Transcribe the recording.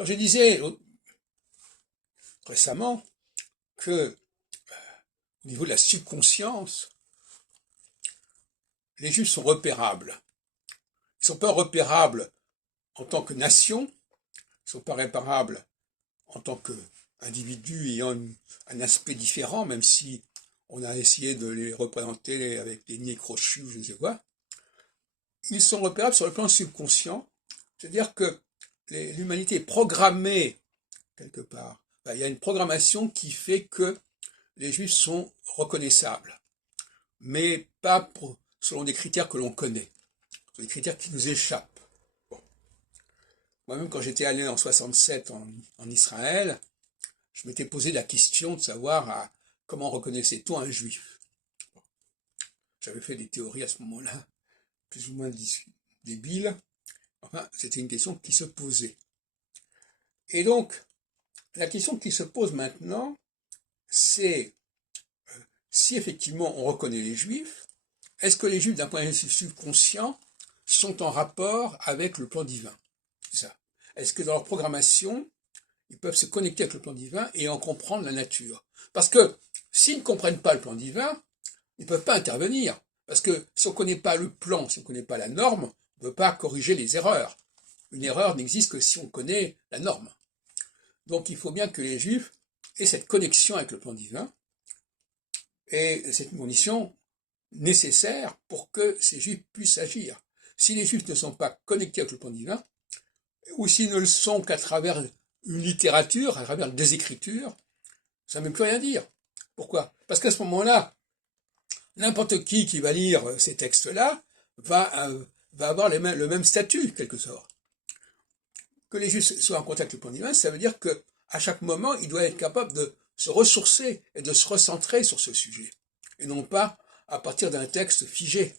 Alors je disais récemment que au niveau de la subconscience, les Juifs sont repérables. Ils ne sont pas repérables en tant que nation, ils ne sont pas repérables en tant qu'individus ayant un aspect différent, même si on a essayé de les représenter avec des nids crochus, je ne sais quoi. Ils sont repérables sur le plan subconscient, c'est-à-dire que l'humanité est programmée quelque part. Il y a une programmation qui fait que les Juifs sont reconnaissables, mais pas selon des critères que l'on connaît, selon des critères qui nous échappent. Bon. Moi-même, quand j'étais allé en 67 en Israël, je m'étais posé la question de savoir comment reconnaissait-on un Juif. Bon. J'avais fait des théories à ce moment-là, plus ou moins débiles. Enfin, c'était une question qui se posait. Et donc, la question qui se pose maintenant, c'est si effectivement on reconnaît les Juifs, est-ce que les Juifs, d'un point de vue subconscient, sont en rapport avec le plan divin? C'est ça. Est-ce que dans leur programmation, ils peuvent se connecter avec le plan divin et en comprendre la nature? Parce que s'ils ne comprennent pas le plan divin, ils ne peuvent pas intervenir. Parce que si on ne connaît pas le plan, si on ne connaît pas la norme, on ne peut pas corriger les erreurs. Une erreur n'existe que si on connaît la norme. Donc il faut bien que les Juifs aient cette connexion avec le plan divin, et c'est une condition nécessaire pour que ces Juifs puissent agir. Si les Juifs ne sont pas connectés avec le plan divin, ou s'ils ne le sont qu'à travers une littérature, à travers des écritures, ça ne veut plus rien dire. Pourquoi? Parce qu'à ce moment-là, n'importe qui va lire ces textes-là va avoir le même statut, quelque sorte. Que les Juifs soient en contact avec le plan divin, ça veut dire que à chaque moment, il doit être capable de se ressourcer et de se recentrer sur ce sujet, et non pas à partir d'un texte figé.